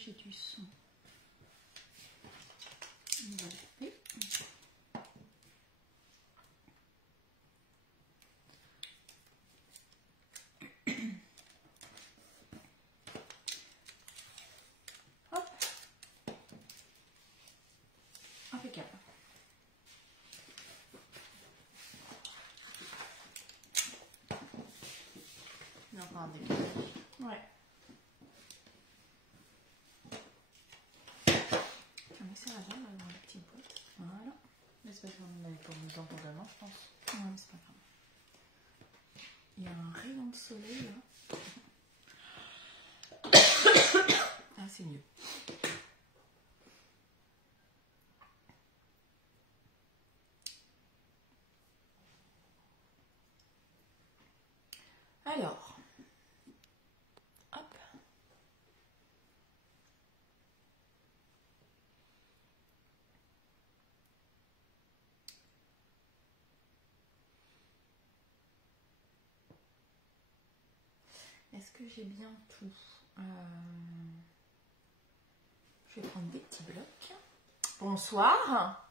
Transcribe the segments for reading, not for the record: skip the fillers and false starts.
j'ai du son. On va le couper. Hop. Impeccable. Il y a encore un début. Ouais. On essaie à dans la petite boîte. Voilà. Mais c'est parce qu'on avait pas mis dans pour demain, je pense. Ouais, mais c'est pas grave. Il y a un rayon de soleil là. Ah, c'est mieux. Alors, hop. Est-ce que j'ai bien tout? Je vais prendre des petits blocs. Bonsoir.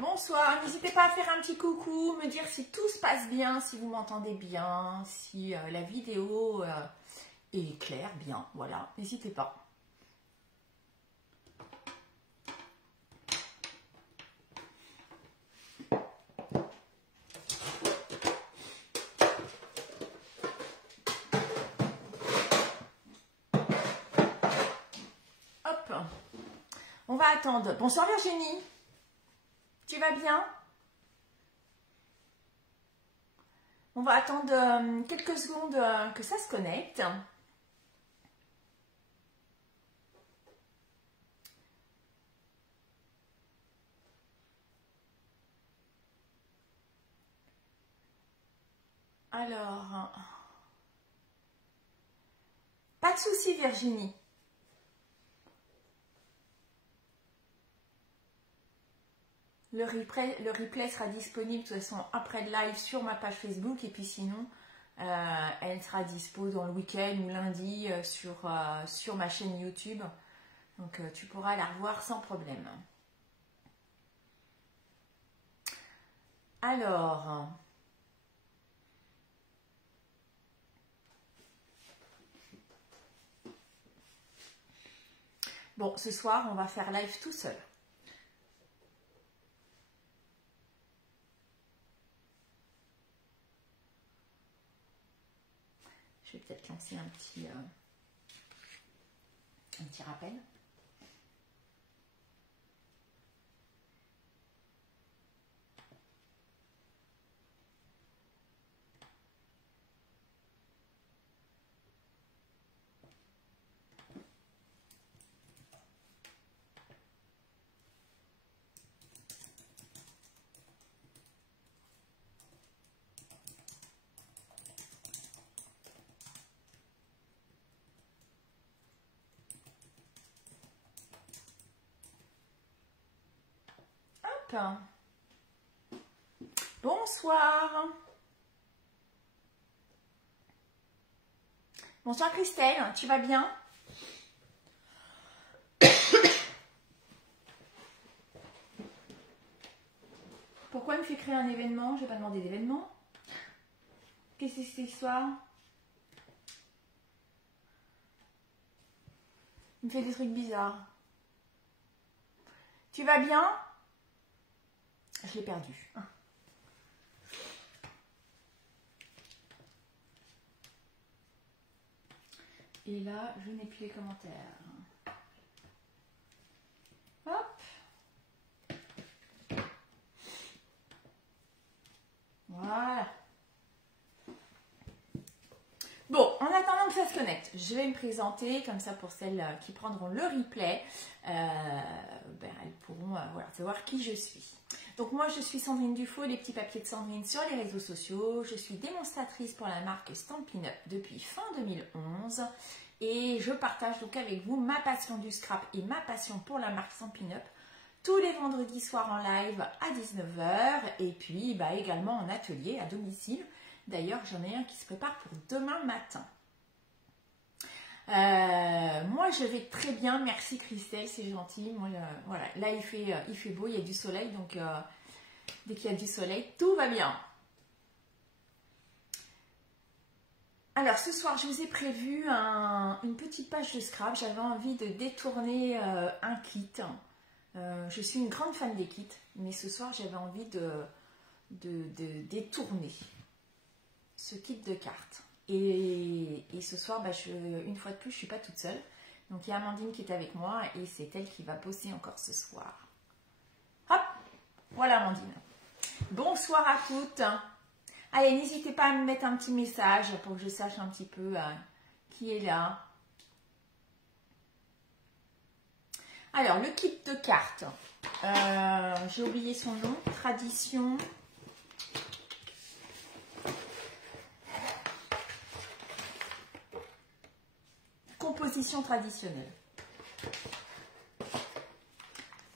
Bonsoir, n'hésitez pas à faire un petit coucou, me dire si tout se passe bien, si vous m'entendez bien, si la vidéo est claire, bien, voilà, n'hésitez pas. Hop, on va attendre. Bonsoir Virginie. Tu vas bien? On va attendre quelques secondes que ça se connecte. Alors, pas de souci Virginie. Le replay sera disponible de toute façon après le live sur ma page Facebook et puis sinon elle sera dispo dans le week-end ou lundi sur ma chaîne YouTube. Donc tu pourras la revoir sans problème. Alors, bon, ce soir on va faire live tout seul. Je vais peut-être lancer un petit rappel. Bonsoir. Bonsoir Christelle, tu vas bien? Pourquoi il me fait créer un événement? Je n'ai pas demandé d'événement. Qu'est-ce que c'est cette histoire? Il me fait des trucs bizarres. Tu vas bien? Je l'ai perdu. Et là, je n'ai plus les commentaires. Hop. Voilà. Bon, en attendant que ça se connecte, je vais me présenter, comme ça pour celles qui prendront le replay, elles pourront voilà, savoir qui je suis. Donc moi je suis Sandrine Dufaux, les petits papiers de Sandrine sur les réseaux sociaux. Je suis démonstratrice pour la marque Stampin' Up depuis fin 2011 et je partage donc avec vous ma passion du scrap et ma passion pour la marque Stampin' Up tous les vendredis soirs en live à 19 h et puis également en atelier à domicile. D'ailleurs, j'en ai un qui se prépare pour demain matin. Moi, je vais très bien. Merci Christelle, c'est gentil. Moi, voilà, là, il fait beau, il y a du soleil. Donc, dès qu'il y a du soleil, tout va bien. Alors, ce soir, je vous ai prévu une petite page de scrap. J'avais envie de détourner un kit. Je suis une grande fan des kits, mais ce soir, j'avais envie de détourner ce kit de cartes. Et ce soir, une fois de plus, je ne suis pas toute seule. Donc, il y a Amandine qui est avec moi et c'est elle qui va bosser encore ce soir. Hop, voilà Amandine. Bonsoir à toutes. Allez, n'hésitez pas à me mettre un petit message pour que je sache un petit peu qui est là. Alors, le kit de cartes. J'ai oublié son nom. Tradition. Composition traditionnelle.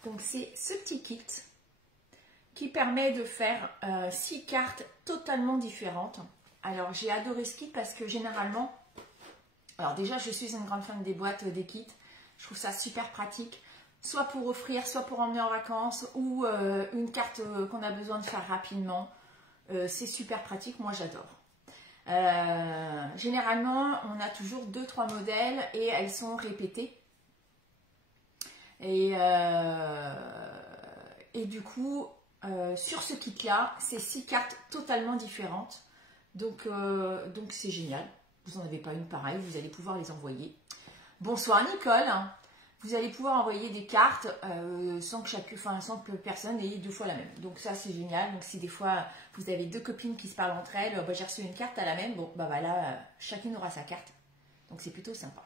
Donc, c'est ce petit kit qui permet de faire 6 cartes totalement différentes. Alors, j'ai adoré ce kit parce que généralement, alors déjà, je suis une grande fan des boîtes, des kits. Je trouve ça super pratique, soit pour offrir, soit pour emmener en vacances ou une carte qu'on a besoin de faire rapidement. C'est super pratique, moi j'adore. Généralement, on a toujours 2-3 modèles et elles sont répétées. Et du coup, sur ce kit-là, c'est 6 cartes totalement différentes. Donc c'est génial. Vous n'en avez pas une pareille, vous allez pouvoir les envoyer. Bonsoir Nicole. Vous allez pouvoir envoyer des cartes sans que personne ait 2 fois la même. Donc ça c'est génial. Donc si des fois vous avez 2 copines qui se parlent entre elles, j'ai reçu une carte à la même, bon voilà, chacune aura sa carte. Donc c'est plutôt sympa.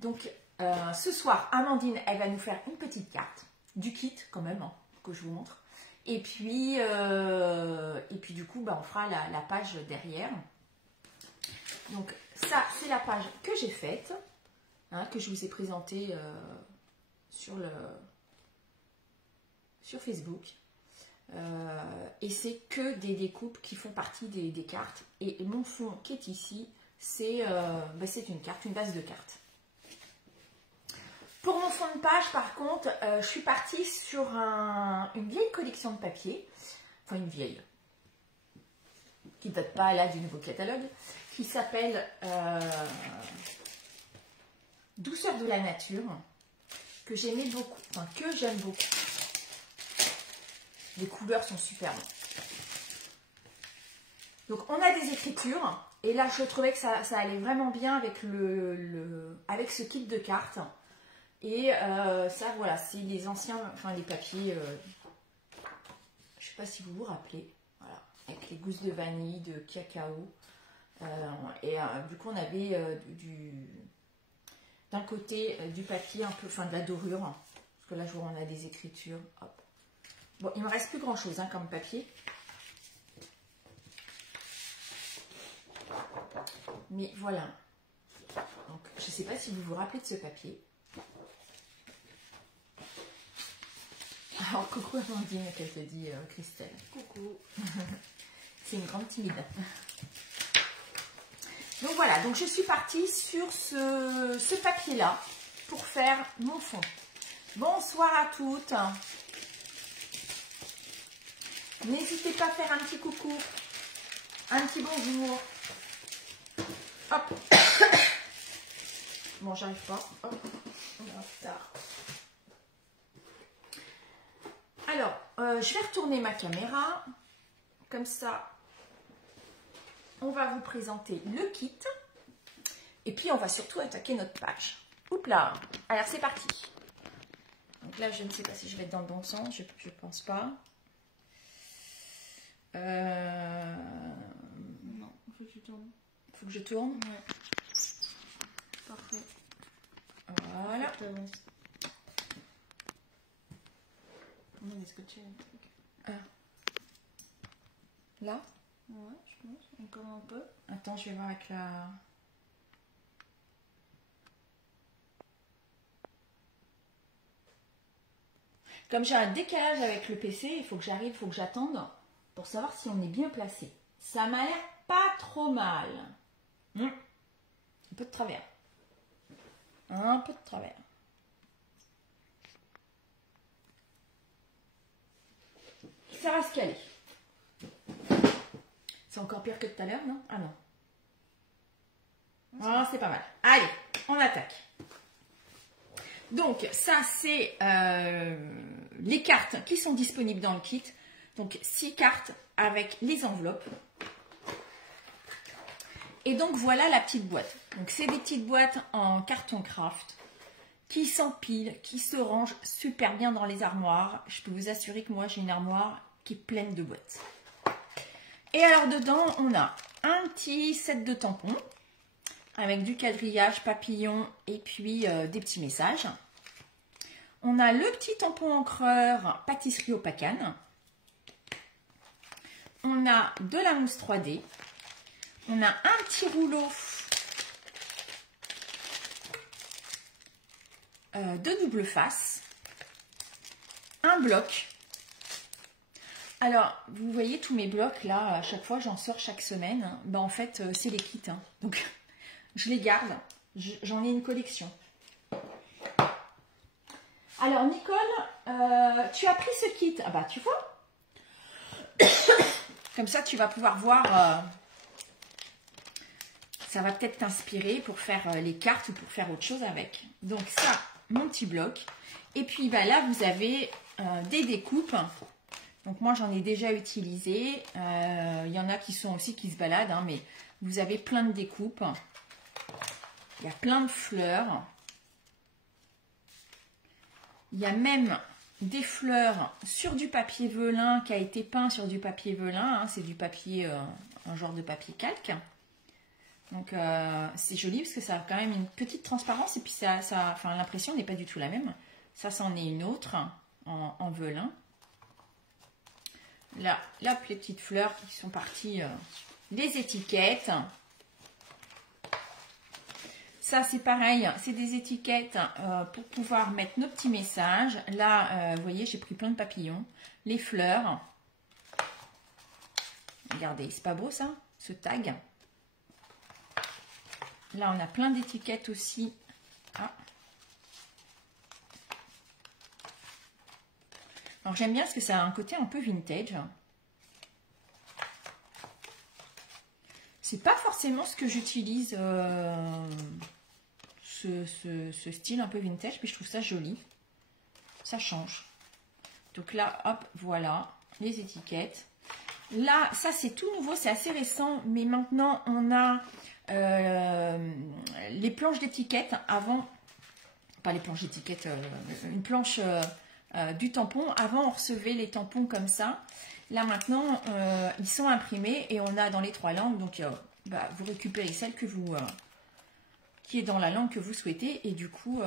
Donc ce soir, Amandine, elle va nous faire une petite carte du kit quand même, hein, que je vous montre. Et puis du coup, on fera la page derrière. Donc ça, c'est la page que j'ai faite. Hein, que je vous ai présenté sur Facebook. Et c'est que des découpes qui font partie des cartes. Et mon fond qui est ici, c'est une carte, une base de cartes. Pour mon fond de page, par contre, je suis partie sur une vieille collection de papier. Enfin, une vieille. Qui ne date pas là du nouveau catalogue. Qui s'appelle... Douceur de la nature, que j'aimais beaucoup, enfin que j'aime beaucoup. Les couleurs sont superbes. Donc on a des écritures, et là je trouvais que ça allait vraiment bien avec avec ce kit de cartes. Et ça voilà, c'est les anciens, enfin les papiers, je sais pas si vous vous rappelez, voilà, avec les gousses de vanille, de cacao. Du coup on avait d'un côté du papier un peu, de la dorure, hein, parce que là je vois on a des écritures. Hop. Bon, il me reste plus grand chose hein, comme papier, mais voilà. Donc je sais pas si vous vous rappelez de ce papier. Alors coucou Amandine, qu'elle te dit Christelle. Coucou. C'est une grande timide. Donc voilà, donc je suis partie sur ce papier-là pour faire mon fond. Bonsoir à toutes. N'hésitez pas à faire un petit coucou, un petit bonjour. Hop. Bon, j'arrive pas. Hop. On est en retard. Alors, je vais retourner ma caméra. Comme ça, on va vous présenter le kit. Et puis, on va surtout attaquer notre page. Oups là. Alors, c'est parti. Donc là, je ne sais pas si je vais être dans le bon sens. Je ne pense pas. Non, il faut que tu tournes. Il faut que je tourne. Ouais. Parfait. Voilà. On est scotché un truc. Ah. Là. Ouais, je pense. Encore un peu. Attends, je vais voir avec la... Comme j'ai un décalage avec le PC, il faut que j'arrive, il faut que j'attende pour savoir si on est bien placé. Ça m'a l'air pas trop mal. Un peu de travers. Un peu de travers. Ça va se caler. C'est encore pire que tout à l'heure, non? Ah non. Oh, c'est pas mal. Allez, on attaque. Donc, ça, c'est les cartes qui sont disponibles dans le kit. Donc, 6 cartes avec les enveloppes. Et donc, voilà la petite boîte. Donc, c'est des petites boîtes en carton craft qui s'empilent, qui se rangent super bien dans les armoires. Je peux vous assurer que moi, j'ai une armoire qui est pleine de boîtes. Et alors, dedans, on a un petit set de tampons avec du quadrillage, papillon et puis des petits messages. On a le petit tampon encreur pâtisserie au Pacane. On a de la mousse 3D. On a un petit rouleau de double face. Un bloc. Alors, vous voyez tous mes blocs là, à chaque fois j'en sors chaque semaine. Ben, en fait, c'est les kits. Hein. Donc, je les garde. J'en ai une collection. Alors, Nicole, tu as pris ce kit. Ah bah, tu vois. Comme ça, tu vas pouvoir voir. Ça va peut-être t'inspirer pour faire les cartes ou pour faire autre chose avec. Donc, ça, mon petit bloc. Et puis, bah, là, vous avez des découpes. Donc, moi, j'en ai déjà utilisé. Il y en a qui sont aussi qui se baladent, hein, mais vous avez plein de découpes. Il y a plein de fleurs. Il y a même des fleurs sur du papier velin qui a été peint sur du papier velin. Hein, c'est du papier, un genre de papier calque. Donc, c'est joli parce que ça a quand même une petite transparence. Et puis, enfin, l'impression n'est pas du tout la même. Ça, c'en est une autre en velin. Là, les petites fleurs qui sont parties, les étiquettes. Ça, c'est pareil, c'est des étiquettes pour pouvoir mettre nos petits messages. Là, vous voyez, j'ai pris plein de papillons. Les fleurs. Regardez, c'est pas beau ça, ce tag. Là, on a plein d'étiquettes aussi. Ah. Alors, j'aime bien parce que ça a un côté un peu vintage. C'est pas forcément ce que j'utilise, ce style un peu vintage, mais je trouve ça joli. Ça change. Donc là, hop, voilà, les étiquettes. Là, ça c'est tout nouveau, c'est assez récent, mais maintenant on a les planches d'étiquettes. Avant, pas les planches d'étiquettes, une planche du tampon. Avant, on recevait les tampons comme ça. Là maintenant, ils sont imprimés et on a dans les 3 langues. Donc, bah, vous récupérez celle que vous, qui est dans la langue que vous souhaitez. Et du coup,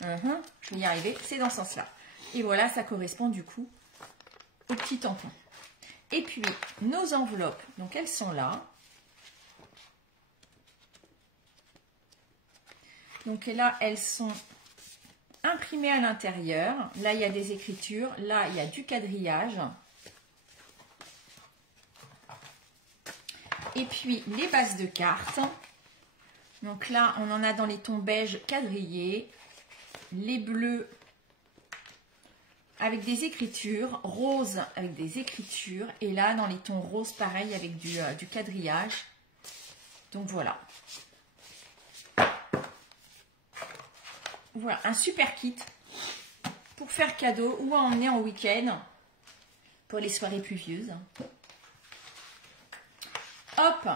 je vais y arriver. C'est dans ce sens-là. Et voilà, ça correspond du coup au petit tampon. Et puis, nos enveloppes. Donc, elles sont là. Donc là, elles sont imprimées à l'intérieur. Là, il y a des écritures. Là, il y a du quadrillage. Et puis, les bases de cartes. Donc là, on en a dans les tons beige quadrillés. Les bleus avec des écritures. Rose avec des écritures. Et là, dans les tons roses, pareil, avec du quadrillage. Donc voilà. Voilà, un super kit pour faire cadeau ou à emmener en week-end pour les soirées pluvieuses. Hop,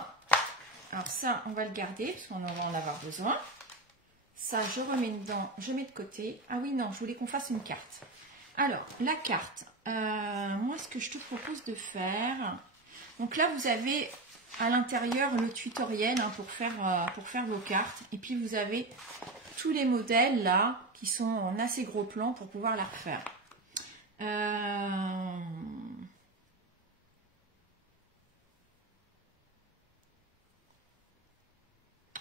alors ça, on va le garder parce qu'on va en avoir besoin. Ça, je remets dedans, je mets de côté. Ah oui, non, je voulais qu'on fasse une carte. Alors, la carte, moi, ce que je te propose de faire... Donc là, vous avez à l'intérieur le tutoriel hein, pour faire vos cartes. Et puis, vous avez tous les modèles là qui sont en assez gros plan pour pouvoir la refaire.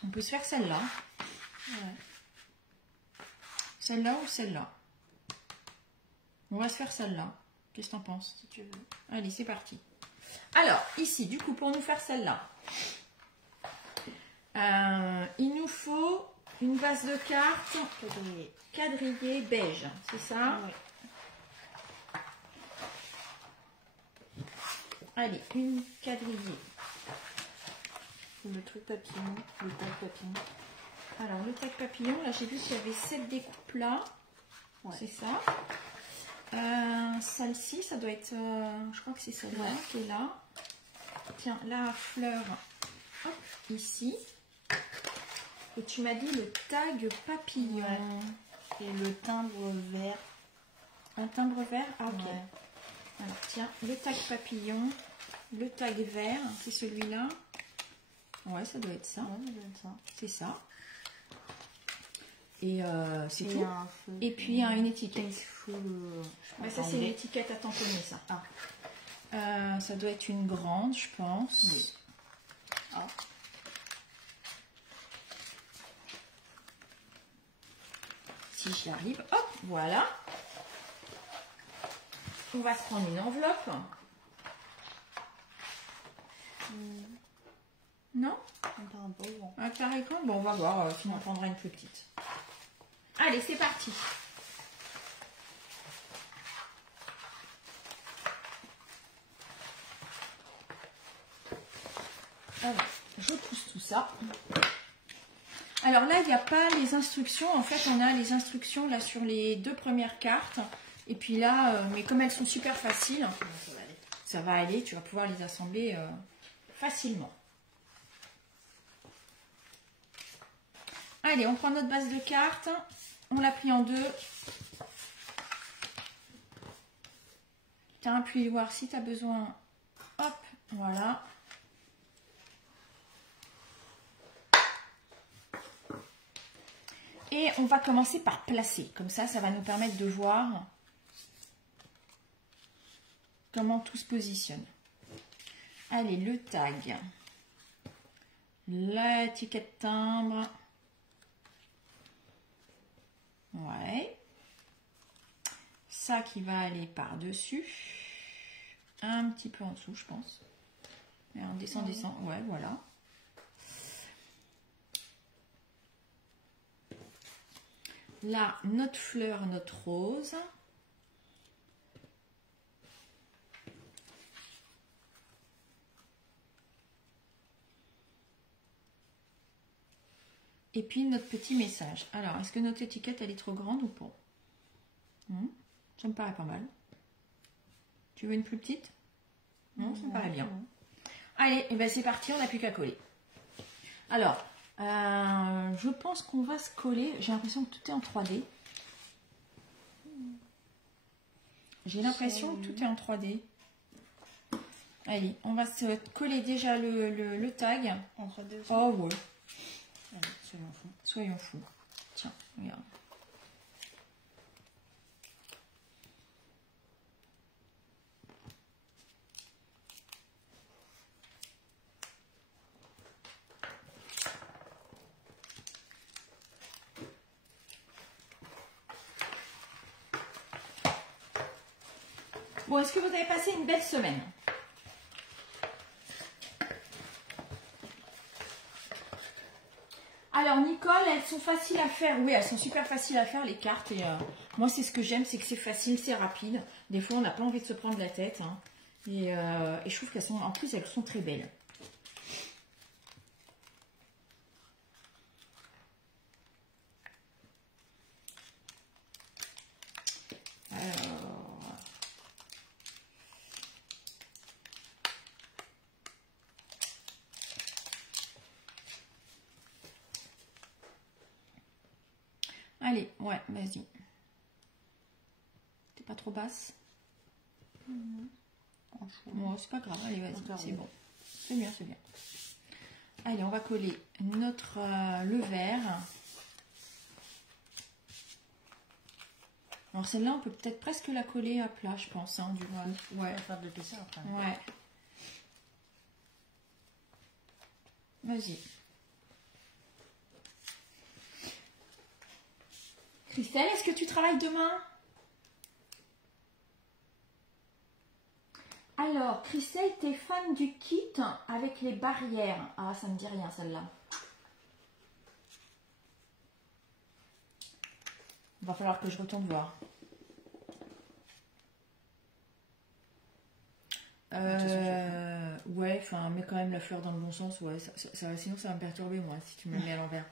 On peut se faire celle-là. Ouais. Celle-là ou celle-là. On va se faire celle-là. Qu'est-ce que t'en penses? Si tu veux. Allez, c'est parti. Alors, ici, du coup, pour nous faire celle-là, il nous faut une base de cartes quadrillée beige, c'est ça? Oui. Allez, une quadrillée. Le truc papillon, le tag papillon. Alors, le tag papillon, là, j'ai vu qu'il y avait 7 découpes là. Ouais. C'est ça. Celle-ci, ça doit être... je crois que c'est celle-là qui est là. Tiens, la fleur, hop, ici. Et tu m'as dit le tag papillon. Ouais. Et le timbre vert. Un timbre vert? Ah, ok. Ouais. Alors, tiens, le tag papillon, le tag vert, c'est celui-là. Ouais, ça doit être ça. Ouais, ça doit être ça. C'est ça. Et c'est Et tout. un feu. Et puis une étiquette. Il faut Ouais, ça, c'est une étiquette à tamponner, ça. Ah. Ça doit être une grande, je pense. Oui. Ah. Si j'y arrive. Hop, voilà. On va se prendre une enveloppe. Non? On part un peu grand. Un carré grand? Bon, on va voir. Sinon, on prendra une plus petite. Allez, c'est parti. Alors, je pousse tout ça. Alors là, il n'y a pas les instructions. En fait, on a les instructions là sur les 2 premières cartes. Et puis là, mais comme elles sont super faciles, ça va aller. Tu vas pouvoir les assembler facilement. Allez, on prend notre base de cartes. On la plie en 2. Tu as un plioir si tu as besoin. Hop, voilà. Et on va commencer par placer. Comme ça, ça va nous permettre de voir comment tout se positionne. Allez, le tag. L'étiquette timbre. Ouais. Ça qui va aller par-dessus. Un petit peu en dessous, je pense. Et on descend, descend. Ouais, voilà. Là, notre fleur, notre rose. Et puis notre petit message. Alors, est-ce que notre étiquette, elle est trop grande ou pas? Ça me paraît pas mal. Tu veux une plus petite? Non, ça me paraît bien. Allez, et ben c'est parti, on n'a plus qu'à coller. Alors, je pense qu'on va se coller. J'ai l'impression que tout est en 3D. J'ai l'impression que tout est en 3D. Allez, on va se coller déjà le tag. En 3D aussi. Oh ouais. Allez, soyons fous. Soyons fous. Tiens, regarde. Bon, est-ce que vous avez passé une belle semaine? Alors, Nicole, elles sont faciles à faire. Oui, elles sont super faciles à faire, les cartes. Et moi, c'est ce que j'aime, c'est que c'est facile, c'est rapide. Des fois, on n'a pas envie de se prendre la tête. Hein. Et je trouve qu'elles sont, en plus, elles sont très belles. Allez, ouais, vas-y. T'es pas trop basse? Bon, c'est pas grave, allez, vas-y, c'est bon. C'est bien, c'est bien. Allez, on va coller notre le vert. Alors celle-là, on peut peut-être presque la coller à plat, je pense, hein, du coup. Ouais. On va faire de l'épaisseur après. Ouais. Vas-y. Christelle, est-ce que tu travailles demain? Alors, Christelle, t'es fan du kit avec les barrières? Ah, ça me dit rien celle-là. Il va falloir que je retourne voir. Ouais, enfin, mets quand même la fleur dans le bon sens. Ouais, sinon ça va me perturber moi si tu me mets à l'envers.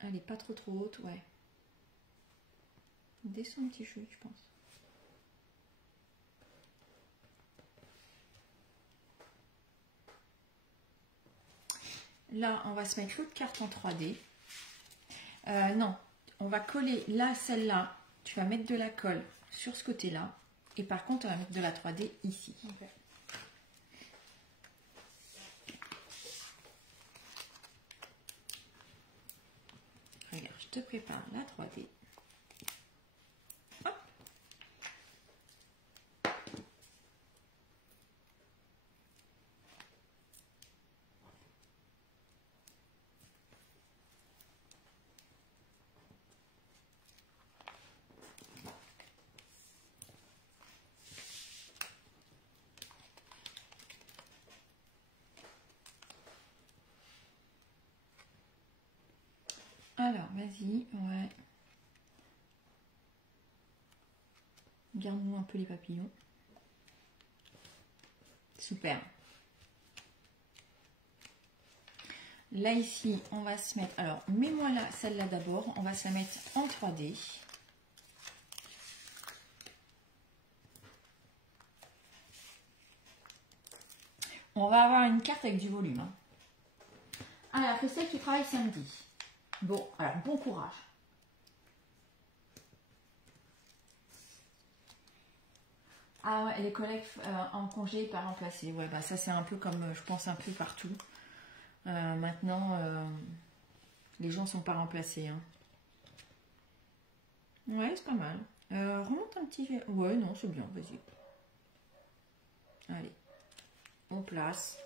Elle est pas trop haute, ouais. Descends un petit chou, je pense. Là, on va se mettre l'autre carte en 3D. Non, on va coller là, celle-là. Tu vas mettre de la colle sur ce côté-là. Et par contre, on va mettre de la 3D ici. Okay. Regarde, je te prépare la 3D. Hop. Alors, vas-y, ouais. Garde-nous un peu les papillons. Super. Là, ici, on va se mettre... Alors, mets-moi là, celle-là d'abord. On va se la mettre en 3D. On va avoir une carte avec du volume. Hein. Alors, c'est celle qui travaille samedi. Bon, alors, bon courage. Ah ouais, les collègues en congé par remplacer. Ouais, bah ça c'est un peu comme, je pense, un peu partout. Maintenant, les gens sont pas remplacés. Hein. Ouais, c'est pas mal. Remonte un petit... Ouais, non, c'est bien, vas-y. Allez, on place.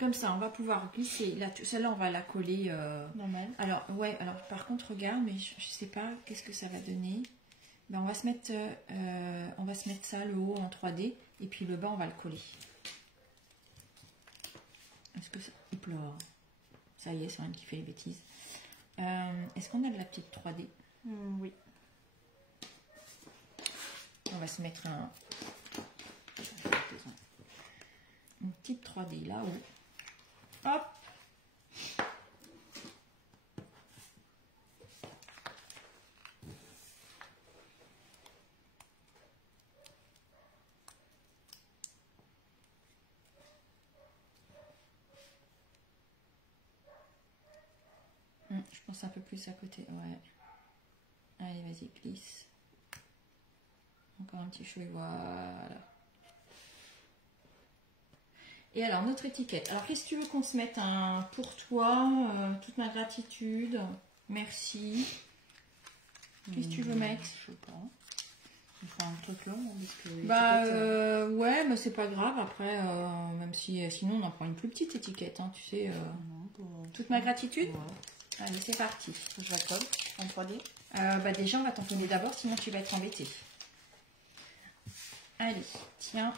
Comme ça, on va pouvoir glisser. Celle-là, on va la coller. Normal. Alors, ouais, alors par contre, regarde, mais je sais pas qu'est-ce que ça va donner. Ben, on va se mettre ça, le haut en 3D, et puis le bas, on va le coller. Est-ce que ça... Il pleure. Ça y est, c'est rien qui fait les bêtises. Est-ce qu'on a de la petite 3D? Oui. On va se mettre une petite 3D là-haut. Hop! Je pense un peu plus à côté, ouais. Allez, vas-y, glisse. Encore un petit chouille, voilà. Et alors, notre étiquette. Alors, qu'est-ce que tu veux qu'on se mette? Un pour toi, toute ma gratitude, merci. Qu'est-ce que tu veux mettre? Je sais pas. Il faut un truc long. Parce que bah, ouais, mais c'est pas grave. Après, même si sinon, on en prend une plus petite étiquette, hein, tu sais. Toute ma gratitude. Ouais. Allez, c'est parti. Je la colle en 3D. Bah déjà, on va t'en coller d'abord, sinon tu vas être embêté. Allez, tiens,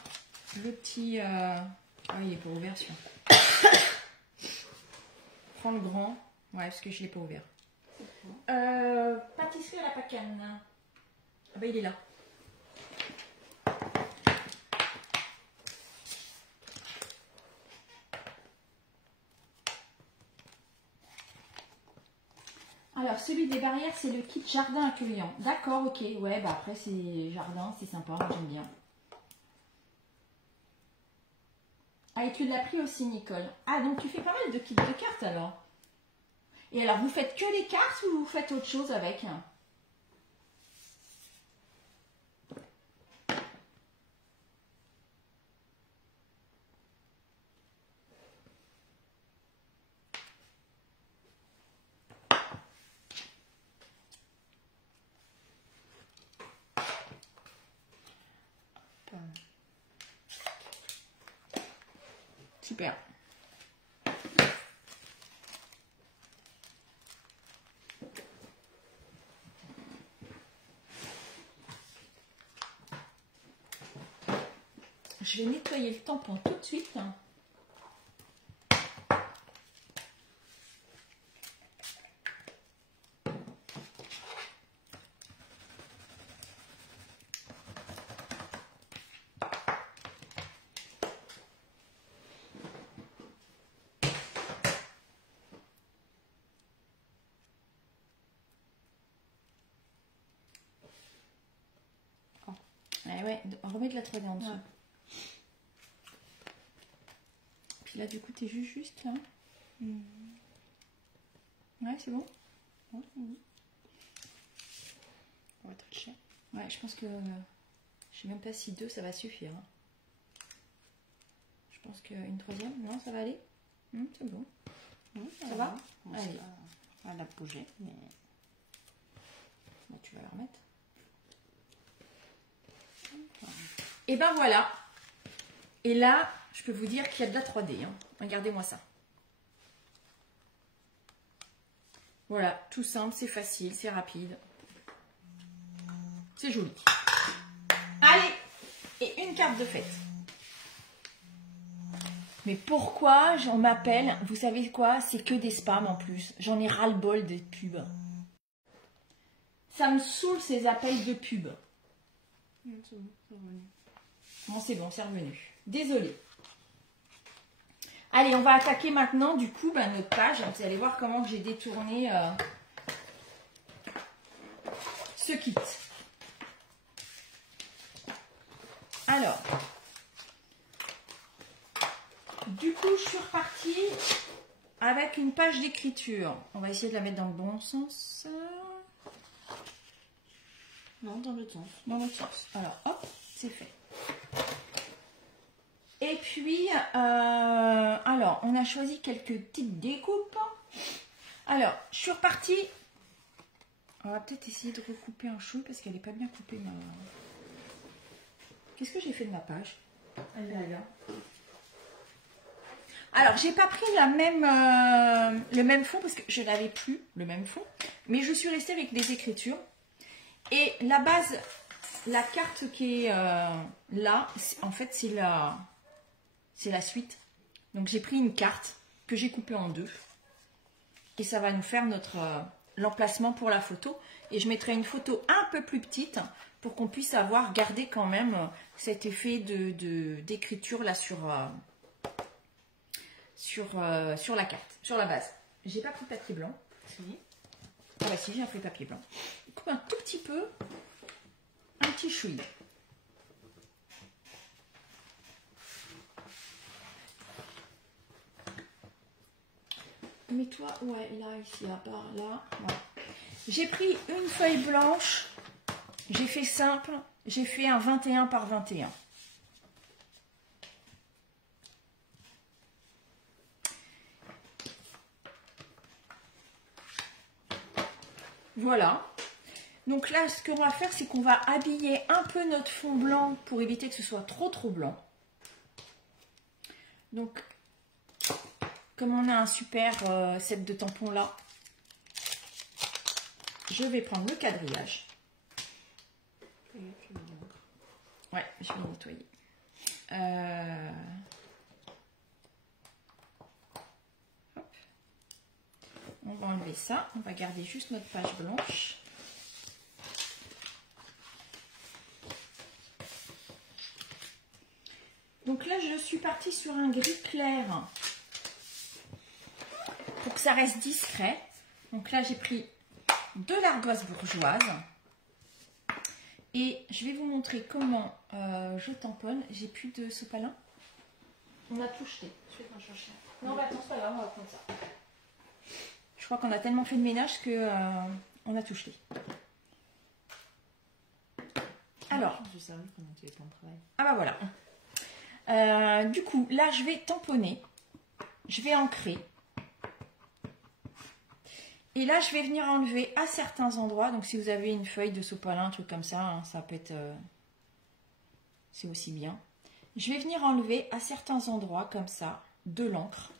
le petit... Ah, il est pas ouvert, celui-là. Prends le grand. Ouais, parce que je l'ai pas ouvert. Pâtisserie à la pacane. Ah bah, il est là. Alors, celui des barrières, c'est le kit jardin accueillant. D'accord, ok. Ouais, bah après, c'est jardin, c'est sympa, moi j'aime bien. Ah, et tu l'as pris aussi, Nicole. Ah, donc tu fais pas mal de kits de cartes alors. Et alors, vous faites que les cartes ou vous faites autre chose avec? Super. je vais nettoyer le tampon tout de suite. Ouais, remets de la 3D en dessous. Ouais. Puis là, du coup, t'es juste là. Ouais, c'est bon. On va tricher. Ouais, je pense que... je sais même pas si 2, ça va suffire. Hein. Je pense qu'une 3e, non, ça va aller. C'est bon. Ça va. Allez. Elle a bougé, mais... Bon, tu vas la remettre. Et ben voilà. Et là, je peux vous dire qu'il y a de la 3D. Hein. Regardez-moi ça. Voilà, tout simple, c'est facile, c'est rapide. C'est joli. Allez, et une carte de fête. Mais pourquoi on m'appelle? Vous savez quoi? C'est que des spams en plus. J'en ai ras-le-bol des pubs. Ça me saoule ces appels de pub. Bon, c'est bon, c'est revenu. Désolée. Allez, on va attaquer maintenant, du coup, notre page. Vous allez voir comment j'ai détourné ce kit. Alors, du coup, je suis repartie avec une page d'écriture. On va essayer de la mettre dans le bon sens. Non, dans l'autre sens. Dans l'autre sens. Alors, hop, c'est fait. Et puis, alors, on a choisi quelques petites découpes. Alors, je suis repartie. On va peut-être essayer de recouper un chou parce qu'elle n'est pas bien coupée. Qu'est-ce que j'ai fait de ma page? Elle est là. Alors, j'ai pas pris le même fond parce que je n'avais plus le même fond. Mais je suis restée avec les écritures. Et la base, la carte qui est là, en fait, c'est la suite. Donc, j'ai pris une carte que j'ai coupée en deux. Et ça va nous faire l'emplacement pour la photo. Et je mettrai une photo un peu plus petite pour qu'on puisse garder quand même cet effet d'écriture là sur la carte, sur la base. J'ai pas pris de papier blanc. Si. Ah bah si, j'ai pris papier blanc. Coupe un tout petit peu, un petit chouï. Mets-toi, ouais, là, ici, à part là. Voilà. J'ai pris une feuille blanche, j'ai fait simple, j'ai fait un 21 par 21. Voilà. Donc là, ce qu'on va faire, c'est qu'on va habiller un peu notre fond blanc pour éviter que ce soit trop blanc. Donc, comme on a un super set de tampons là, je vais prendre le quadrillage. Ouais, je vais nettoyer. Hop. On va enlever ça. On va garder juste notre page blanche. Donc là, je suis partie sur un gris clair pour que ça reste discret. Donc là, j'ai pris de l'ardoise bourgeoise. Et je vais vous montrer comment je tamponne. J'ai plus de sopalin. On a tout jeté. Je vais t'en chercher. Non, bah attends, c'est pas grave, on va prendre ça. Je crois qu'on a tellement fait de ménage que on a tout jeté. Alors. Ah bah voilà. Du coup, là, je vais tamponner. Je vais ancrer. Et là, je vais venir enlever à certains endroits. Donc, si vous avez une feuille de sopalin, un truc comme ça, hein, ça peut être... c'est aussi bien. Je vais venir enlever à certains endroits, comme ça, de l'encre.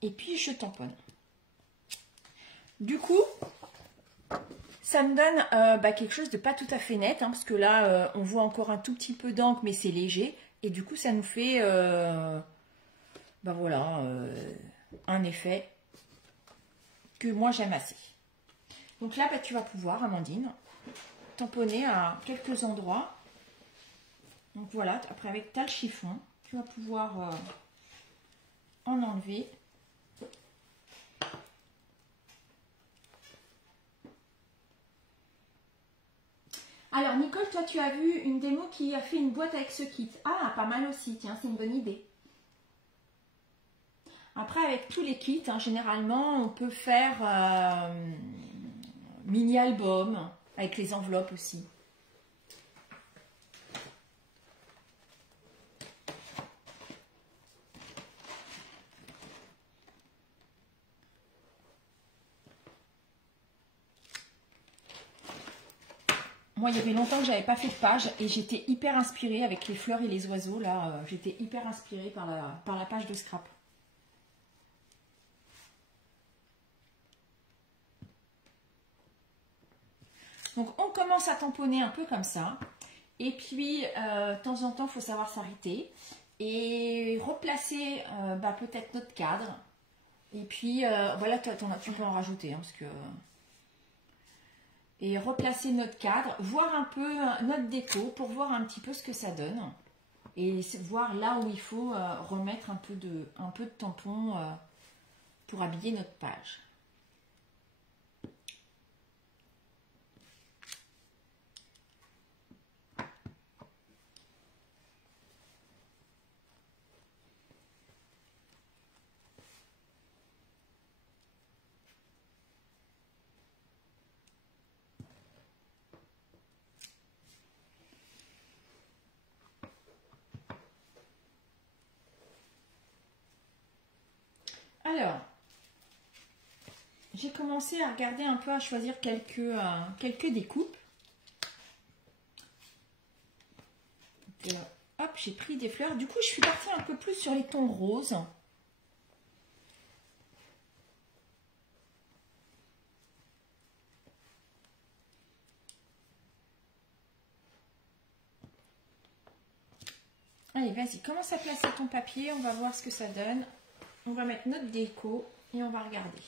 Et puis, je tamponne. Du coup, Ça me donne quelque chose de pas tout à fait net, hein, parce que là, on voit encore un tout petit peu d'encre, mais c'est léger. Et du coup, ça nous fait voilà, un effet que moi j'aime assez. Donc là, tu vas pouvoir, Amandine, tamponner à quelques endroits. Donc voilà, après avec ta le chiffon, tu vas pouvoir en enlever. Alors Nicole, toi tu as vu une démo qui a fait une boîte avec ce kit. Ah, pas mal aussi, tiens, c'est une bonne idée. Après, avec tous les kits, hein, généralement, on peut faire mini-album avec les enveloppes aussi. Moi, il y avait longtemps que j'avais pas fait de page et j'étais hyper inspirée avec les fleurs et les oiseaux. Là, j'étais hyper inspirée par la page de scrap. Donc, on commence à tamponner un peu comme ça. Et puis, de temps en temps, il faut savoir s'arrêter et replacer peut-être notre cadre. Et puis, voilà, tu peux en rajouter, hein, parce que... Et replacer notre cadre, voir un peu notre déco pour voir un petit peu ce que ça donne. Et voir là où il faut remettre un peu de tampon pour habiller notre page. Alors, j'ai commencé à regarder un peu, à choisir quelques découpes. Donc, hop, j'ai pris des fleurs. Du coup, je suis partie un peu plus sur les tons roses. Allez, vas-y, commence à placer ton papier. On va voir ce que ça donne. On va mettre notre déco et on va regarder.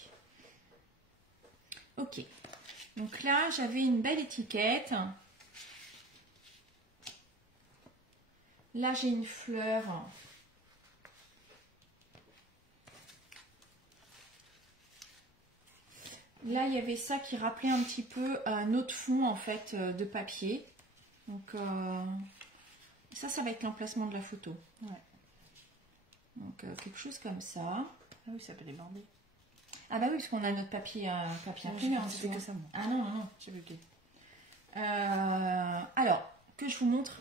Ok. Donc là, j'avais une belle étiquette. Là, j'ai une fleur. Là, il y avait ça qui rappelait un petit peu notre fond en fait de papier. Donc ça va être l'emplacement de la photo. Ouais. Donc quelque chose comme ça. Ah oui, ça peut déborder. Ah bah oui, parce qu'on a notre papier imprimé en dessous. Ça, moi. Ah non, non, non. J'ai bloqué. Alors, que je vous montre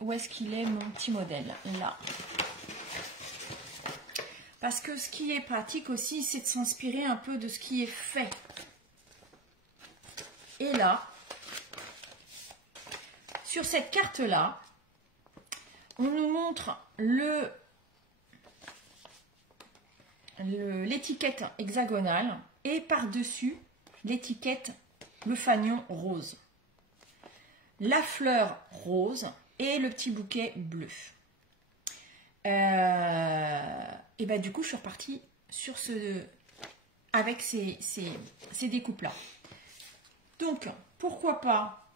où est-ce qu'il est mon petit modèle. Là. Parce que ce qui est pratique aussi, c'est de s'inspirer un peu de ce qui est fait. Et là, sur cette carte-là, on nous montre l'étiquette hexagonale et par-dessus l'étiquette, le fanion rose. La fleur rose et le petit bouquet bleu. Et bah du coup, je suis repartie sur avec ces découpes-là. Donc, pourquoi pas,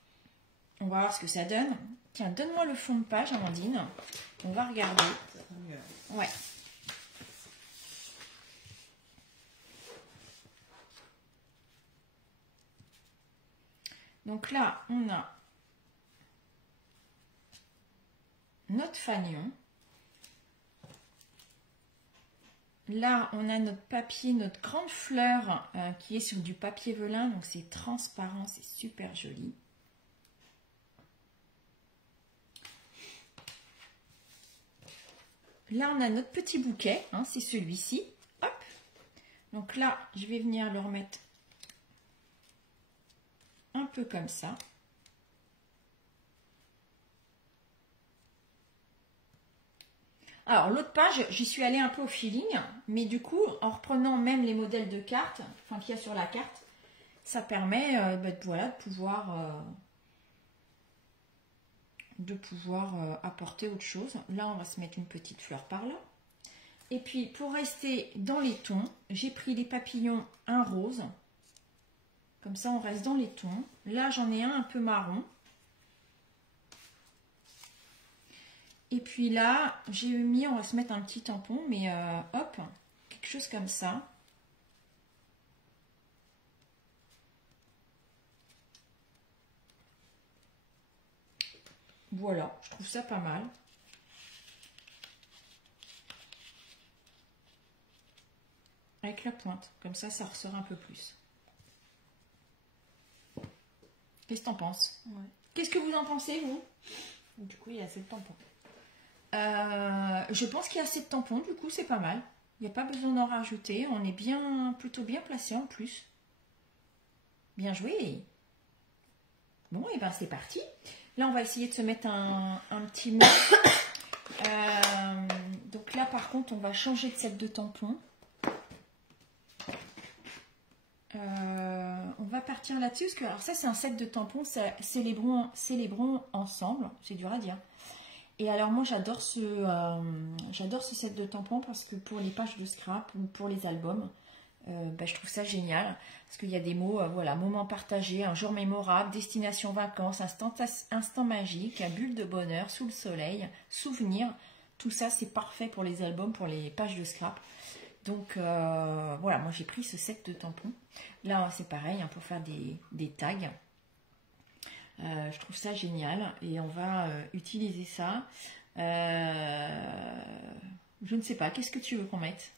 on va voir ce que ça donne. Tiens, donne-moi le fond de page, Amandine. On va regarder. Ouais. Donc là, on a notre fanion. Là, on a notre papier, notre grande fleur qui est sur du papier velin. Donc, c'est transparent, c'est super joli. Là, on a notre petit bouquet. Hein, c'est celui-ci. Hop. Donc là, je vais venir le remettre un peu comme ça. Alors, l'autre page, j'y suis allée un peu au feeling, mais du coup, en reprenant même les modèles de cartes, enfin qu'il y a sur la carte, ça permet voilà, de pouvoir apporter autre chose. Là, on va se mettre une petite fleur par là. Et puis, pour rester dans les tons, j'ai pris les papillons un rose. Comme ça, on reste dans les tons. Là, j'en ai un peu marron. Et puis là, j'ai mis, on va se mettre un petit tampon, mais hop, quelque chose comme ça. Voilà, je trouve ça pas mal. Avec la pointe, comme ça ressort un peu plus. Qu'est-ce que t'en penses? Ouais. Qu'est-ce que vous en pensez, vous? Du coup, il y a assez de tampons. Je pense qu'il y a assez de tampons, du coup, c'est pas mal. Il n'y a pas besoin d'en rajouter. On est plutôt bien placé en plus. Bien joué. Bon, et ben c'est parti. Là, on va essayer de se mettre un petit mot. Donc là, par contre, on va changer de set de tampons. On va partir là-dessus. Parce que, alors ça, c'est un set de tampons. Célébrons ensemble. C'est dur à dire. Et alors, moi, j'adore ce set de tampons parce que pour les pages de scrap ou pour les albums, je trouve ça génial. Parce qu'il y a des mots, voilà, moment partagé, un jour mémorable, destination vacances, instant magique, bulle de bonheur, sous le soleil, souvenir. Tout ça, c'est parfait pour les albums, pour les pages de scrap. Donc, voilà, moi, j'ai pris ce set de tampons. Là, c'est pareil, hein, pour faire des tags. Je trouve ça génial et on va utiliser ça. Je ne sais pas, qu'est-ce que tu veux qu'on mette?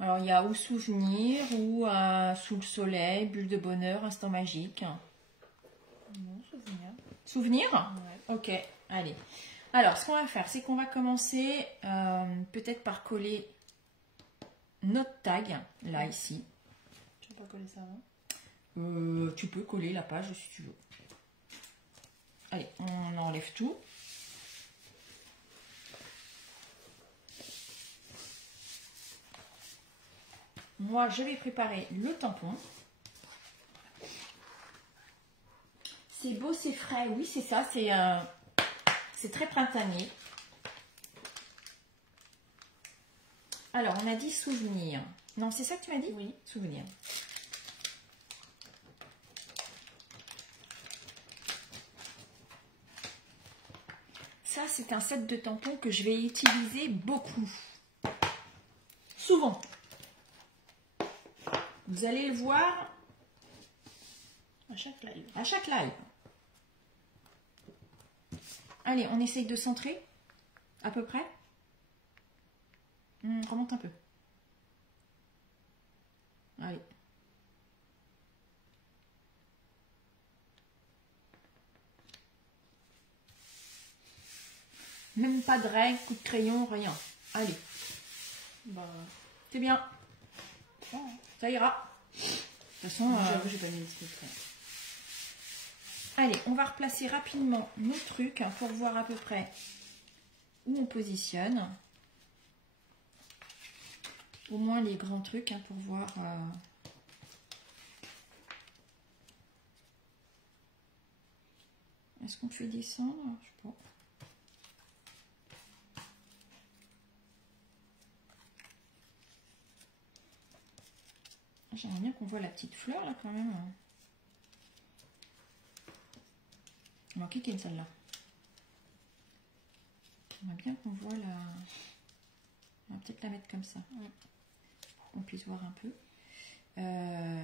Alors, il y a ou souvenir, ou sous le soleil, bulle de bonheur, instant magique. Non, souvenir. Souvenir? Ouais. Ok, allez. Alors, ce qu'on va faire, c'est qu'on va commencer peut-être par coller notre tag, là, ici. Tu veux pas coller ça avant? Tu peux coller la page si tu veux. Allez, on enlève tout. Moi, je vais préparer le tampon. C'est beau, c'est frais. Oui, c'est ça. C'est très printanier. Alors, on a dit souvenir. Non, c'est ça que tu m'as dit? Oui. Souvenir. Ça, c'est un set de tampons que je vais utiliser beaucoup. Souvent. Vous allez le voir à chaque live. À chaque live. Allez, on essaye de centrer à peu près. Remonte un peu. Allez. Même pas de règle, coup de crayon, rien. Allez. Bah, c'est bien. Ça ira. De toute façon, j'avoue, j'ai pas mis de près. Allez, on va replacer rapidement nos trucs pour voir à peu près où on positionne. Au moins les grands trucs pour voir. Est-ce qu'on fait descendre? Je sais pas. J'aimerais bien qu'on voit la petite fleur là quand même. Il manquait qu'une celle-là. J'aimerais bien qu'on voit la... On va peut-être la mettre comme ça. Pour qu'on puisse voir un peu.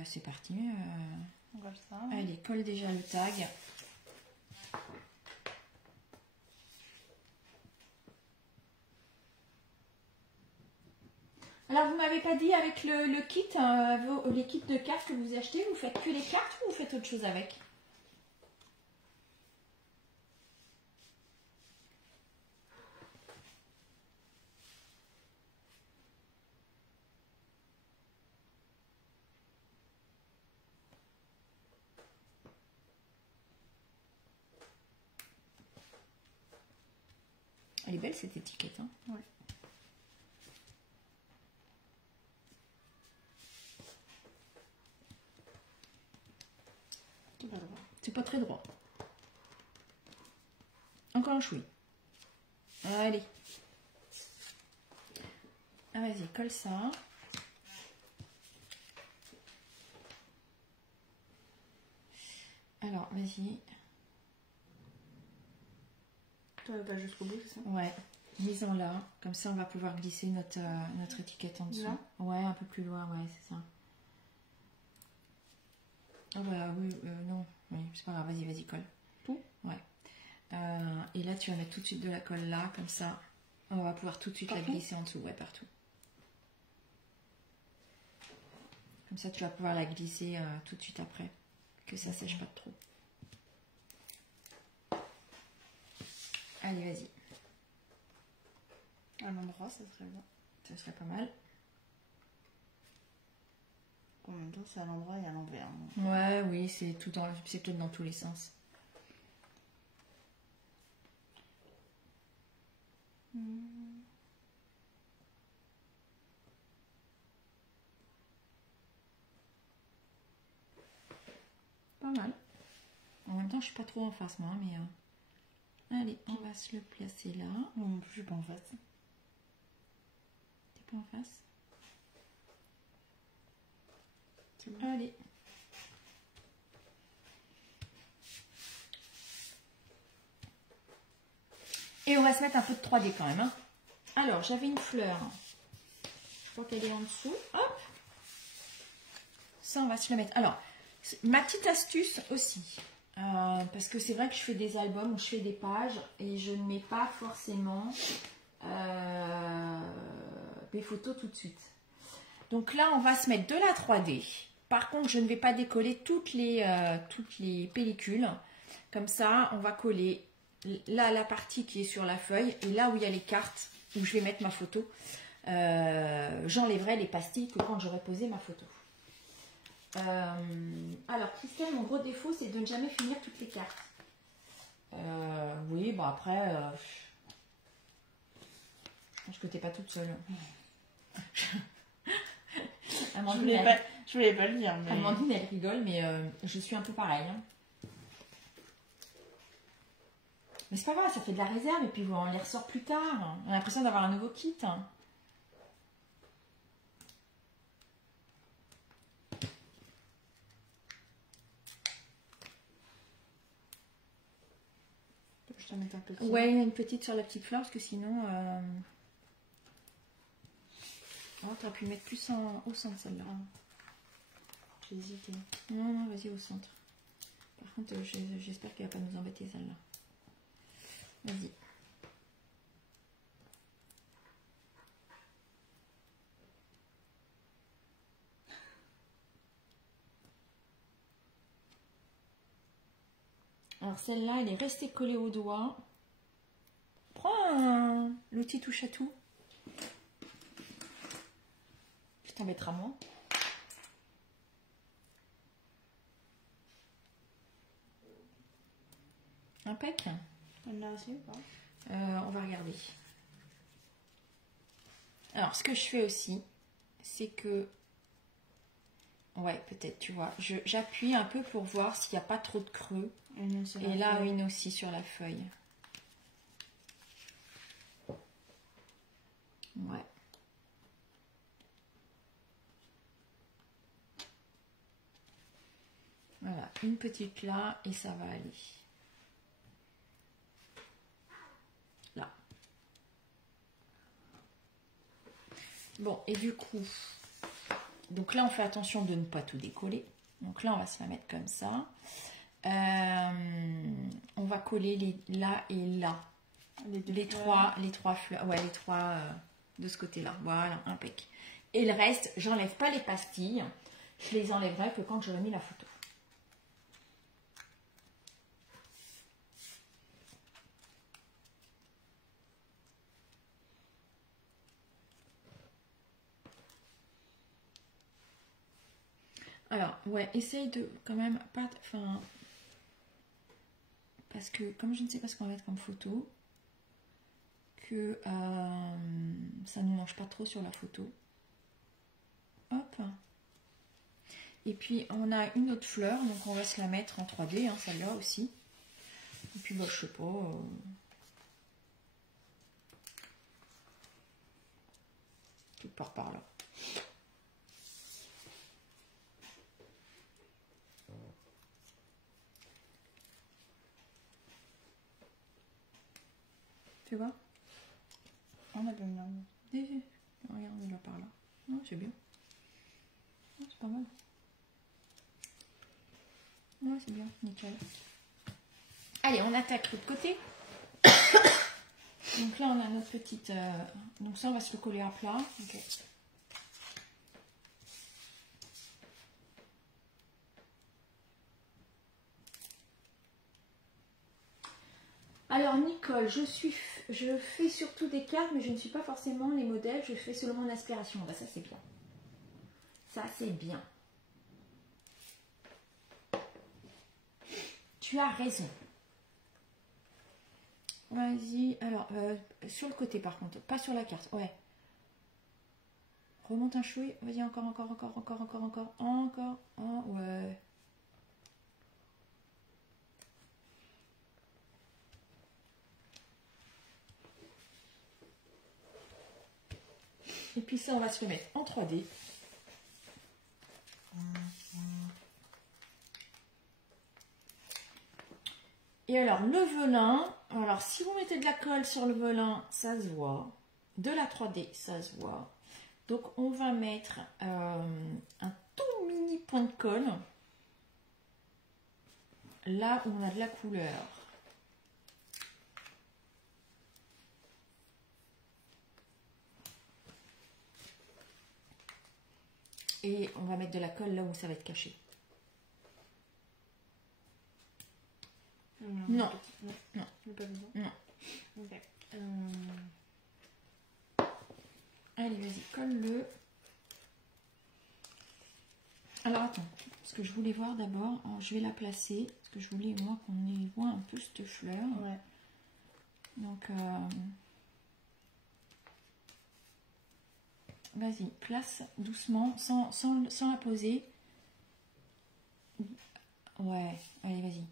C'est parti. On va faire ça. Allez, colle déjà le tag. Alors, vous m'avez pas dit avec le kit, les kits de cartes que vous achetez, vous faites que les cartes ou vous faites autre chose avec? Elle est belle cette étiquette. Hein. Ouais. pas très droit. Encore un chouï. Allez. Ah, vas-y, colle ça. Alors, vas-y. Toi, pas jusqu'au bout, c'est ça? Ouais. Disons là. Comme ça, on va pouvoir glisser notre étiquette en dessous. Là? Ouais, un peu plus loin, ouais, c'est ça. Ah bah oui, non. Oui, c'est pas grave, vas-y, colle. Tout? Ouais. Et là, tu vas mettre tout de suite de la colle là, comme ça. On va pouvoir tout de suite la glisser en dessous, ouais, partout. Comme ça, tu vas pouvoir la glisser tout de suite après. Que ça sèche pas trop. Allez, vas-y. À l'endroit, ça serait bien. Ça serait pas mal. En même temps, c'est à l'endroit et à l'envers. Ouais, oui, c'est peut-être dans tous les sens. Pas mal. En même temps, je suis pas trop en face, moi, mais... Allez, on va se le placer là. Non, je suis pas en face. T'es pas en face? C'est bon. Allez. Et on va se mettre un peu de 3D quand même. Hein. Alors, j'avais une fleur. Je crois qu'elle est en dessous. Hop. Ça, on va se le mettre. Alors, ma petite astuce aussi. Parce que c'est vrai que je fais des albums où je fais des pages et je ne mets pas forcément des photos tout de suite. Donc là, on va se mettre de la 3D. Par contre, je ne vais pas décoller toutes les pellicules. Comme ça, on va coller là la partie qui est sur la feuille et là où il y a les cartes où je vais mettre ma photo. J'enlèverai les pastilles que quand j'aurai posé ma photo. Alors, Christelle, mon gros défaut, c'est de ne jamais finir toutes les cartes. Oui, bon après, je pense que tu n'es pas toute seule. Je voulais pas le dire. Mais... Amandine, elle rigole, mais je suis un peu pareil. Hein. Mais c'est pas grave, ça fait de la réserve et puis on les ressort plus tard. On a l'impression d'avoir un nouveau kit. Je te mets un petit. Ouais, une petite sur la petite fleur parce que sinon... Oh, tu aurais pu mettre plus au centre celle-là. J'ai hésité. Non, vas-y au centre. Par contre, j'espère qu'elle va pas nous embêter celle-là. Vas-y. Alors celle-là, elle est restée collée au doigt. Prends l'outil touche à tout. Tu t'embêteras moins. Impec. On a aussi ou pas? On va regarder. Alors, ce que je fais aussi, c'est que... Ouais, peut-être, tu vois. J'appuie un peu pour voir s'il n'y a pas trop de creux. Et là, une aussi sur la feuille. Ouais. Voilà, une petite là et ça va aller. Là. Bon, et du coup, donc là, on fait attention de ne pas tout décoller. Donc là, on va se la mettre comme ça. On va coller là et là. Les trois fleurs. Ouais, les trois de ce côté-là. Voilà, impec. Et le reste, j'enlève pas les pastilles. Je les enlèverai que quand j'aurai mis la photo. Alors, ouais, essaye de quand même pas... Enfin... Parce que comme je ne sais pas ce qu'on va mettre comme photo, que ça ne mange pas trop sur la photo. Hop. Et puis on a une autre fleur, donc on va se la mettre en 3D, hein, celle-là aussi. Et puis bah, je sais pas. Quelque part par là. Tu vois? On a bien une arme. Regarde là par là. Non, c'est bien. C'est pas mal. Ouais, c'est bien, nickel. Allez, on attaque l'autre côté. Donc là, on a notre petite... Donc ça, on va se le coller à plat. Okay. Alors, Nicole, je fais surtout des cartes, mais je ne suis pas forcément les modèles. Je fais seulement l'inspiration. Bah, ça, c'est bien. Ça, c'est bien. Tu as raison. Vas-y. Alors, sur le côté, par contre. Pas sur la carte. Ouais. Remonte un chouï. Vas-y, encore. Oh, ouais. Et puis ça, on va se le mettre en 3D. Et alors, le velin. Alors, si vous mettez de la colle sur le velin, ça se voit. De la 3D, ça se voit. Donc, on va mettre un tout mini point de colle. Là où on a de la couleur. Et on va mettre de la colle là où ça va être caché. Non. Non. Pas besoin. Non. Ok. Allez, vas-y, colle-le. Alors, attends. Ce que je voulais voir d'abord, je vais la placer. Parce que je voulais, moi, qu'on y voit un peu cette fleur. Ouais. Donc, vas-y, place doucement, sans la poser. Ouais, allez, vas-y.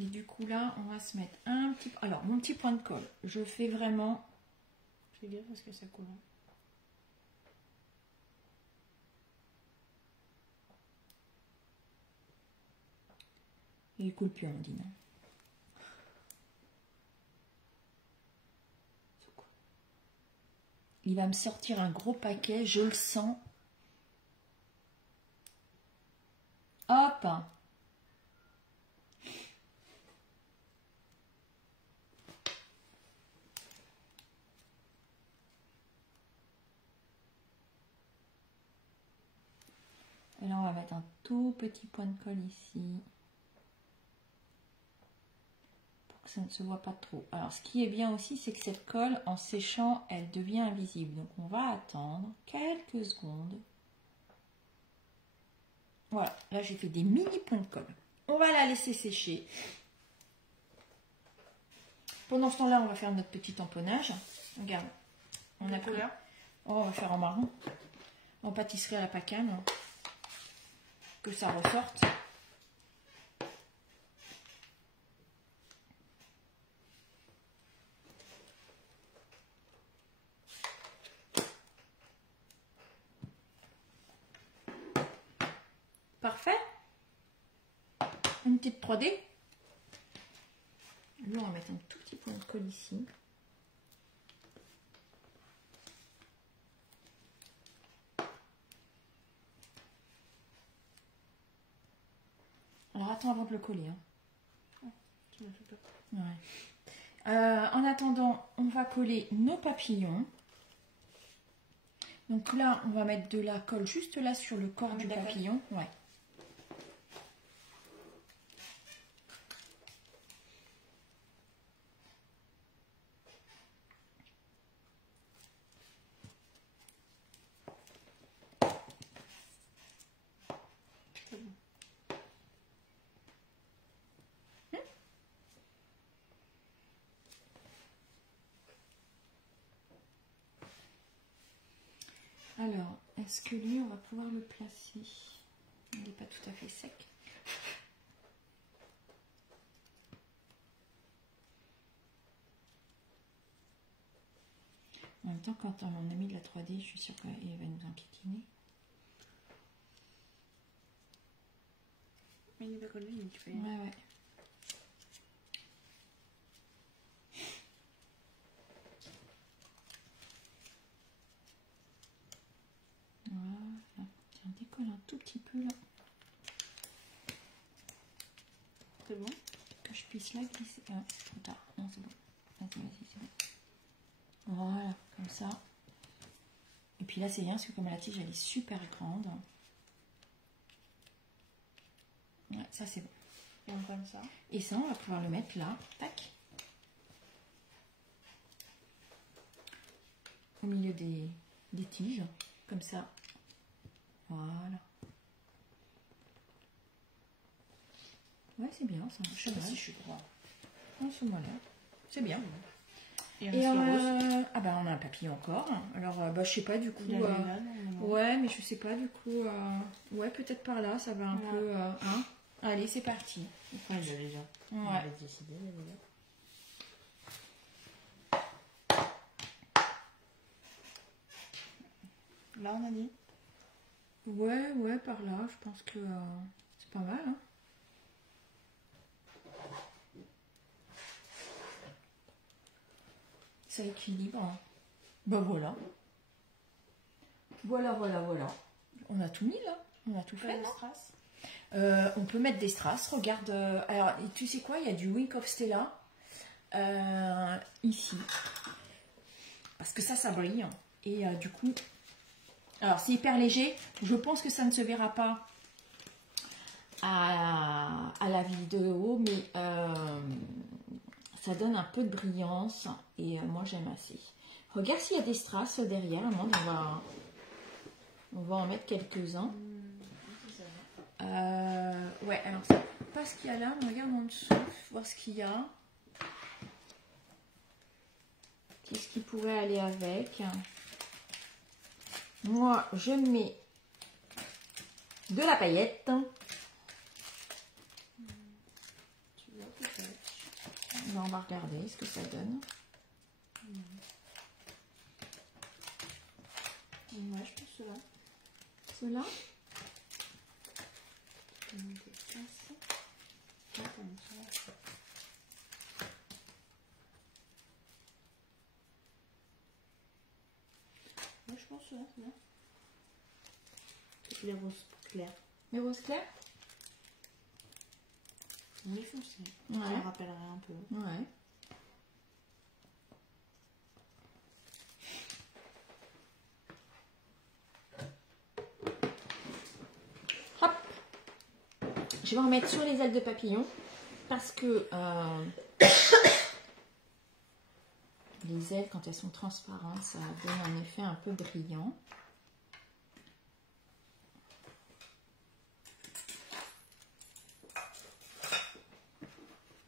Et du coup, là, on va se mettre un petit... Alors, mon petit point de colle, je fais vraiment... Fais gaffe parce que ça coule. Il coule plus, Andine. Il va me sortir un gros paquet, je le sens. Hop! Et là, on va mettre un tout petit point de colle ici. Pour que ça ne se voit pas trop. Alors, ce qui est bien aussi, c'est que cette colle, en séchant, elle devient invisible. Donc, on va attendre quelques secondes. Voilà, là, j'ai fait des mini points de colle. On va la laisser sécher. Pendant ce temps-là, on va faire notre petit tamponnage. Regarde, on a couleur. Oh, on va faire en marron. En pâtisserie à la pacane. Que ça ressorte. Parfait. Une petite 3D. Là, on va mettre un tout petit point de colle ici. Alors, attends avant de le coller. Hein. Oh, tu m'as fait peur. Ouais. En attendant, on va coller nos papillons. Donc là, on va mettre de la colle juste là sur le corps du papillon. Ouais. Alors, est-ce que lui, on va pouvoir le placer? Il n'est pas tout à fait sec. En même temps, quand on a mis de la 3D, je suis sûre qu'il va nous enquiquiner. Mais il n'est pas collé, mais tu peux. Ouais, ouais. Voilà. Tiens, décolle un tout petit peu là. C'est bon? Que je puisse la glisser. Ah, trop tard. Non, c'est bon. Vas-y, vas-y, c'est bon. Voilà, comme ça. Et puis là, c'est bien parce que comme la tige, elle est super grande. Ouais, ça c'est bon. Et on comme ça. Et ça, on va pouvoir le mettre là. Tac. Au milieu des tiges. Comme ça. Voilà. Ouais, c'est bien ça. Je sais pas si je suis droit. En ce moment-là. C'est bien. Et Et ah bah on a un papillon encore. Alors bah je sais pas du coup. Ouais, mais je sais pas du coup. Ouais, peut-être par là, ça va un peu. Hein. Allez, c'est parti. Ouais, déjà. Ouais. On avait décidé déjà. Là, on a dit. Ouais, ouais, par là. Je pense que c'est pas mal. Hein. Ça équilibre. Bah voilà. Voilà, voilà, voilà. On a tout mis là. On a tout fait. On peut mettre des strass. Regarde. Alors, tu sais quoi? Il y a du Wink of Stella ici. Parce que ça brille. Et du coup, alors c'est hyper léger. Je pense que ça ne se verra pas à la vidéo, mais ça donne un peu de brillance. Et moi, j'aime assez. Regarde s'il y a des strass derrière. On va en mettre quelques-uns. Ouais, alors c'est pas ce qu'il y a là, mais regarde en dessous, voir ce qu'il y a. Qu'est-ce qui pourrait aller avec? Moi, je mets de la paillette. Tu vois peut-être. On va regarder ce que ça donne. Ouais, je pense cela. Cela? Ouais, je pense cela, c'est bien. Les roses clairs. Les roses clairs? Oui, foncé. Ouais. Ça me rappellerait un peu. Ouais. Hop! Je vais en mettre sur les ailes de papillon parce que les ailes, quand elles sont transparentes, ça donne un effet un peu brillant.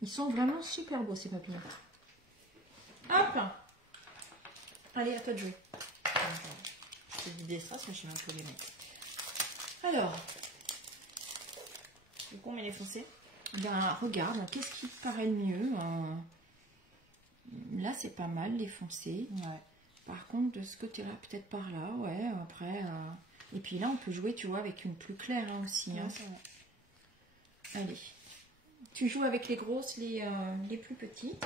Ils sont vraiment super beaux ces papillons. Hop! Allez, à toi de jouer. Je te dis des strass, mais je sais même pas les mettre. Alors, Du coup, on met les foncés. ben, regarde, qu'est-ce qui te paraît le mieux? Là, c'est pas mal, les foncés. Ouais. Par contre, de ce côté-là, peut-être par là, ouais, après... Et puis là, on peut jouer, tu vois, avec une plus claire hein, aussi. Hein. Ouais, c'est vrai. Allez. Tu joues avec les grosses, les plus petites.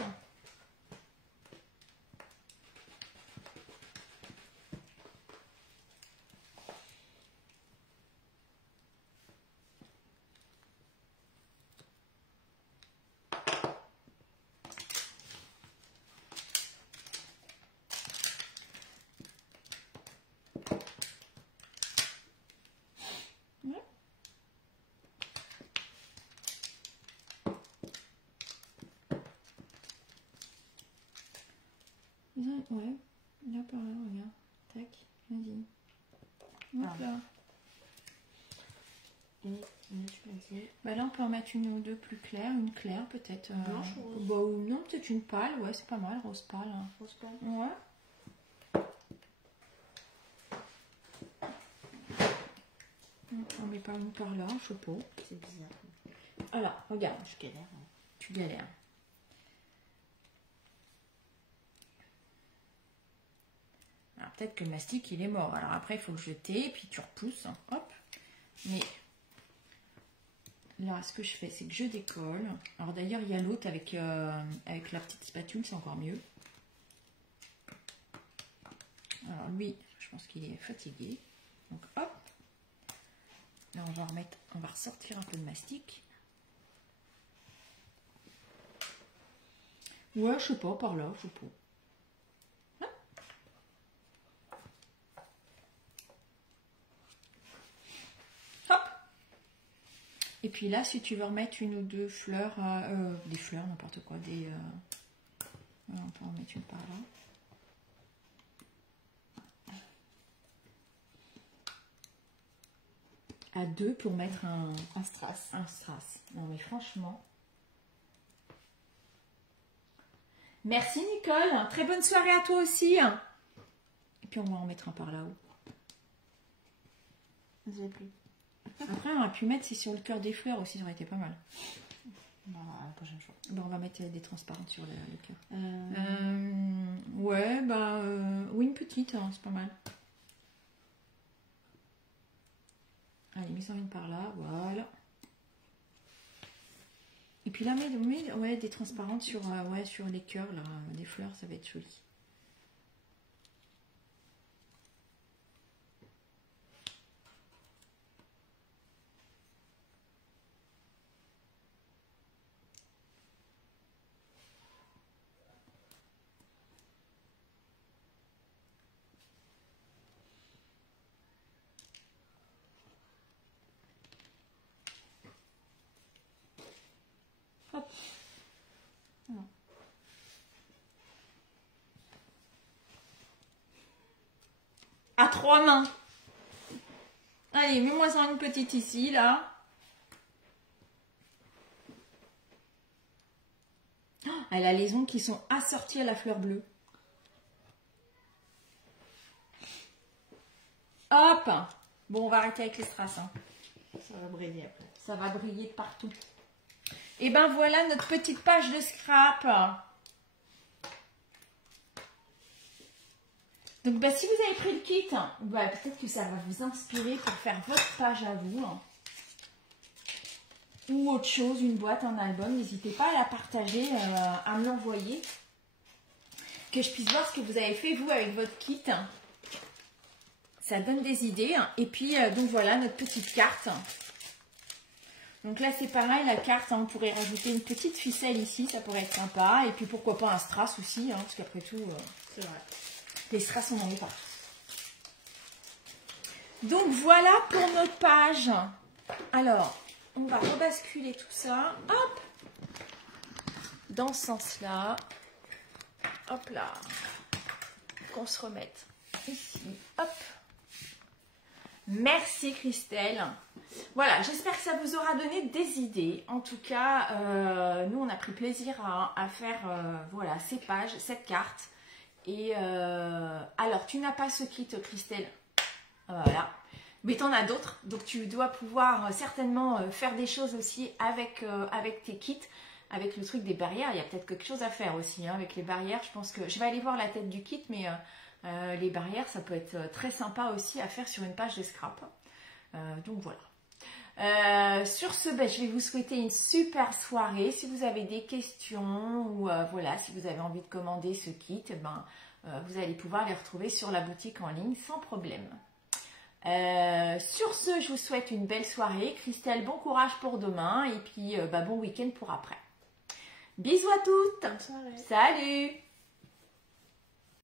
Ouais, là par là, regarde. Tac, vas-y. Hop là. Et Bah là, on peut en mettre une ou deux plus claires. Une claire, peut-être. Blanche ou rose? Bah, ou non, peut-être une pâle. Ouais, c'est pas mal, rose pâle. Hein. rose pâle. Ouais. On met par une par là, je sais pas. C'est bizarre. Alors, regarde. Je galère. Hein. Tu galères. Alors peut-être que le mastic il est mort. Alors après il faut le jeter, puis tu repousses. Hein. Hop. Mais là ce que je fais c'est que je décolle. Alors d'ailleurs il y a l'autre avec, avec la petite spatule, c'est encore mieux. Alors lui, je pense qu'il est fatigué. Donc hop. Là on va remettre, on va ressortir un peu de mastic. Ouais, je sais pas, par là, je sais pas. Et puis là, si tu veux remettre une ou deux fleurs, des fleurs, n'importe quoi, des... on peut en mettre une par là. À deux pour mettre un strass. Un strass. Non mais franchement... Merci Nicole, très bonne soirée à toi aussi. Et puis on va en mettre un par là-haut. J'ai plus. Après, on aurait pu mettre, c'est sur le cœur des fleurs aussi, ça aurait été pas mal. Bon, à la prochaine fois. Bon, on va mettre des transparentes sur le cœur. Ouais, bah, oui, une petite, hein, c'est pas mal. Allez, mets-en une par là, voilà. Et puis là, ouais, des transparentes sur, ouais, sur les cœurs, là, des fleurs, ça va être joli. Hop. Non. À trois mains. Allez, mets-moi ça une petite ici, là. Oh, elle a les ongles qui sont assortis à la fleur bleue. Hop. Bon, on va arrêter avec les strass. Hein. Ça va briller après. Ça va briller de partout. Et ben voilà notre petite page de scrap. Donc bah, si vous avez pris le kit, bah, peut-être que ça va vous inspirer pour faire votre page à vous. Ou autre chose, une boîte, un album. N'hésitez pas à la partager, à me l'envoyer. Que je puisse voir ce que vous avez fait vous avec votre kit. Ça donne des idées. Et puis donc voilà notre petite carte. Donc là, c'est pareil, la carte, hein, on pourrait rajouter une petite ficelle ici, ça pourrait être sympa. Et puis pourquoi pas un strass aussi, hein, parce qu'après tout, c'est vrai. Les strass, on en met partout. Donc voilà pour notre page. Alors, on va rebasculer tout ça. Hop, dans ce sens-là. Hop là. Qu'on se remette ici. Hop. Merci Christelle. Voilà, j'espère que ça vous aura donné des idées. En tout cas, nous on a pris plaisir à faire voilà, ces pages, cette carte. Et alors, tu n'as pas ce kit Christelle, voilà, mais tu en as d'autres. Donc tu dois pouvoir certainement faire des choses aussi avec, avec tes kits. Avec le truc des barrières, il y a peut-être quelque chose à faire aussi hein, avec les barrières. Je pense que je vais aller voir la tête du kit, mais les barrières, ça peut être très sympa aussi à faire sur une page de scrap. Donc voilà. Sur ce, ben, je vais vous souhaiter une super soirée. Si vous avez des questions ou voilà, si vous avez envie de commander ce kit, ben, vous allez pouvoir les retrouver sur la boutique en ligne sans problème. Sur ce, je vous souhaite une belle soirée. Christelle, bon courage pour demain et puis ben, bon week-end pour après. Bisous à toutes. Bonne soirée. Salut.